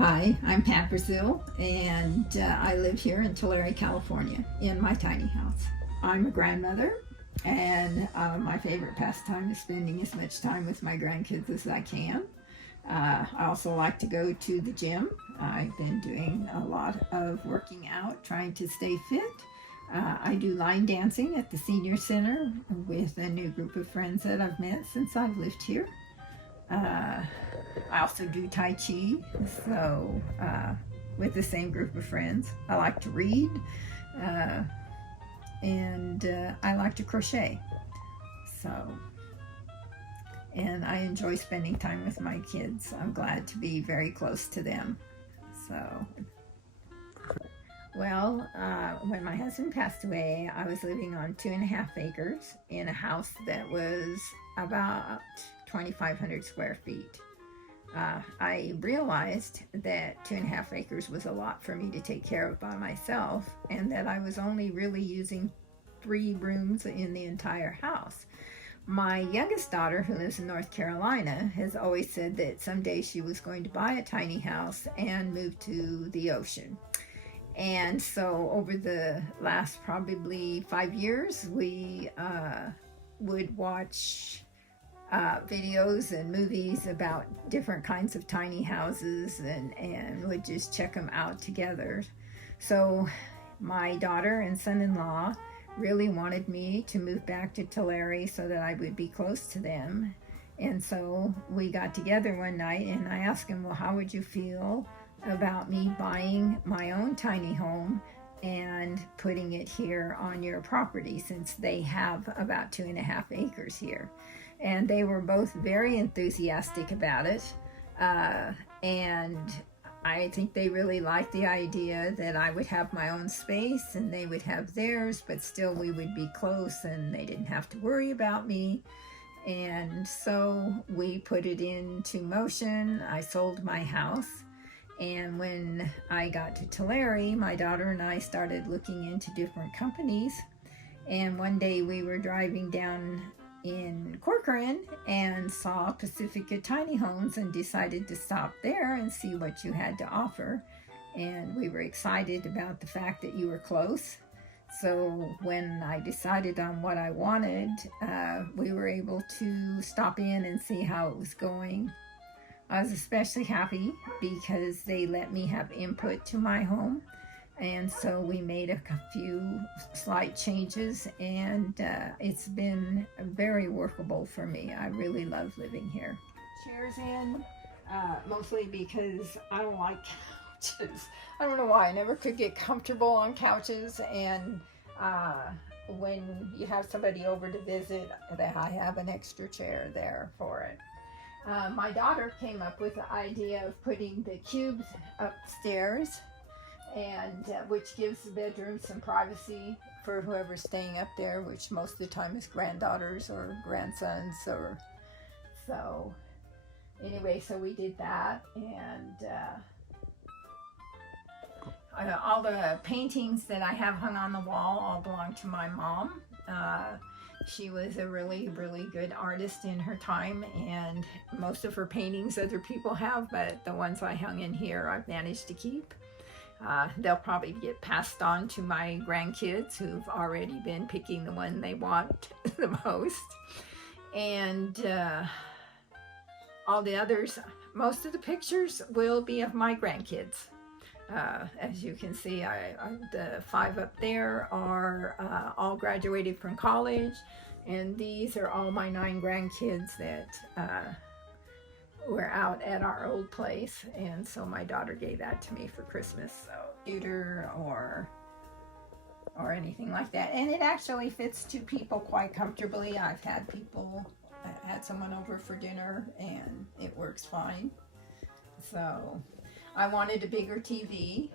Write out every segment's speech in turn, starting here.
Hi, I'm Pat Brazil, and I live here in Tulare, California, in my tiny house. I'm a grandmother, and my favorite pastime is spending as much time with my grandkids as I can. I also like to go to the gym. I've been doing a lot of working out, trying to stay fit. I do line dancing at the senior center with a new group of friends that I've met since I've lived here. I also do Tai Chi, so with the same group of friends. I like to read, and I like to crochet. So, and I enjoy spending time with my kids. I'm glad to be very close to them. So, well, when my husband passed away, I was living on 2.5 acres in a house that was about 2,500 square feet. I realized that 2.5 acres was a lot for me to take care of by myself, and that I was only really using 3 rooms in the entire house. My youngest daughter, who lives in North Carolina, has always said that someday she was going to buy a tiny house and move to the ocean. And so over the last probably 5 years, we would watch videos and movies about different kinds of tiny houses and would just check them out together. So my daughter and son-in-law really wanted me to move back to Tulare so that I would be close to them. And so we got together one night and I asked him, well, how would you feel about me buying my own tiny home and putting it here on your property, since they have about 2.5 acres here? And they were both very enthusiastic about it. And I think they really liked the idea that I would have my own space and they would have theirs, but still we would be close and they didn't have to worry about me. And so we put it into motion. I sold my house. And when I got to Tulare, my daughter and I started looking into different companies. And one day we were driving down in Corcoran and saw Pacifica Tiny Homes and decided to stop there and see what you had to offer. And we were excited about the fact that you were close. So when I decided on what I wanted, we were able to stop in and see how it was going. I was especially happy because they let me have input to my home. And so we made a few slight changes, and it's been very workable for me. I really love living here. Chairs in, mostly because I don't like couches. I don't know why. I never could get comfortable on couches, and when you have somebody over to visit, that I have an extra chair there for it. My daughter came up with the idea of putting the cubes upstairs, and which gives the bedroom some privacy for whoever's staying up there, which most of the time is granddaughters or grandsons. Or so anyway, so we did that, and all the paintings that I have hung on the wall all belong to my mom. She was a really, really good artist in her time, and most of her paintings other people have, but the ones I hung in here I've managed to keep. They'll probably get passed on to my grandkids, who've already been picking the one they want the most. And all the others, most of the pictures will be of my grandkids. As you can see, the 5 up there are all graduated from college, and these are all my 9 grandkids that were out at our old place, and so my daughter gave that to me for Christmas. So computer or anything like that, and it actually fits 2 people quite comfortably. I've had someone over for dinner, and it works fine. So I wanted a bigger TV,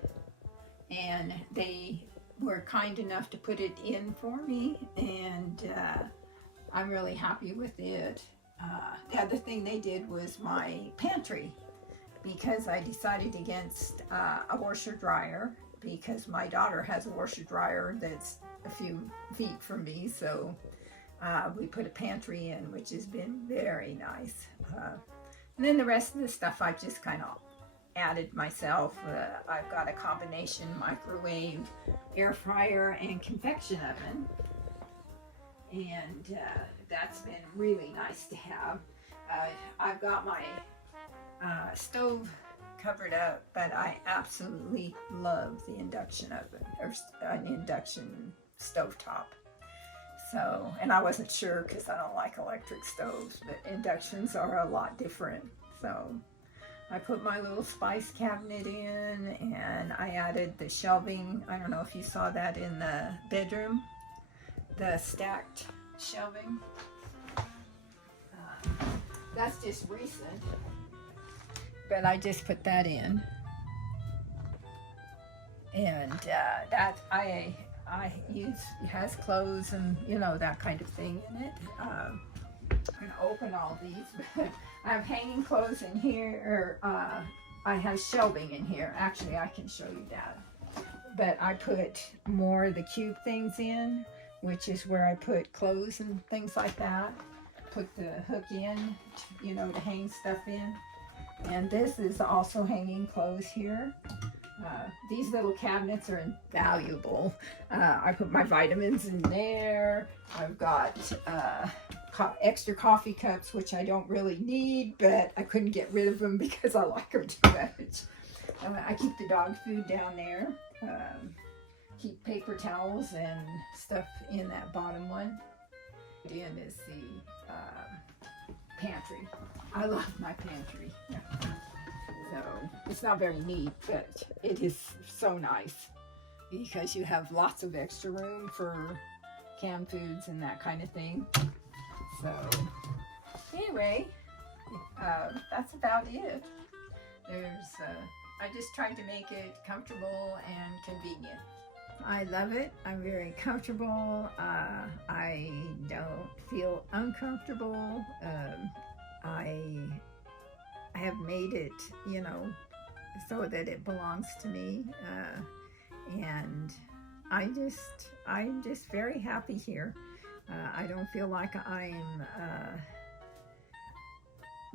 and they were kind enough to put it in for me, and I'm really happy with it. The other thing they did was my pantry, because I decided against a washer dryer, because my daughter has a washer dryer that's a few feet from me. So we put a pantry in, which has been very nice. And then the rest of the stuff I just kind of added myself. I've got a combination microwave, air fryer, and convection oven. And that's been really nice to have. I've got my stove covered up, but I absolutely love the induction oven, or an induction stovetop. So, and I wasn't sure because I don't like electric stoves, but inductions are a lot different. So I put my little spice cabinet in, and I added the shelving. I don't know if you saw that in the bedroom, the stacked shelving. That's just recent, but I just put that in, and that I use, it has clothes and that kind of thing in it. I'm gonna open all these, but I have hanging clothes in here, or I have shelving in here. Actually, I can show you that, but I put more of the cube things in, which is where I put clothes and things like that. Put the hook in, to hang stuff in. And this is also hanging clothes here. These little cabinets are invaluable. I put my vitamins in there. I've got extra coffee cups, which I don't really need, but I couldn't get rid of them because I like them too much. I keep the dog food down there. Keep paper towels and stuff in that bottom one. In is the pantry. I love my pantry. So it's not very neat, but it is so nice because you have lots of extra room for canned foods and that kind of thing. So anyway, that's about it. I just tried to make it comfortable and convenient. I love it. I'm very comfortable. I don't feel uncomfortable. I have made it, so that it belongs to me. And I'm just very happy here. I don't feel like I'm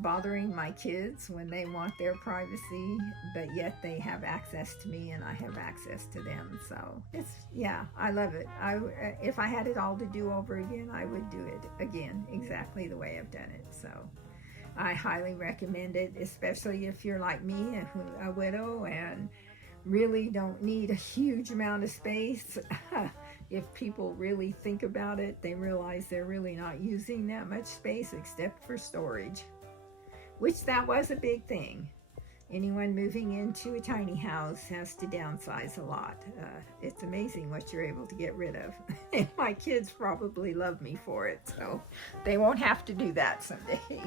bothering my kids when they want their privacy, but yet they have access to me and I have access to them. So I love it. If I had it all to do over again, I would do it again exactly the way I've done it. So I highly recommend it, especially if you're like me, a widow, and really don't need a huge amount of space. If people really think about it, they realize they're really not using that much space except for storage. Which that was a big thing. Anyone moving into a tiny house has to downsize a lot. It's amazing what you're able to get rid of. And my kids probably love me for it, so they won't have to do that someday.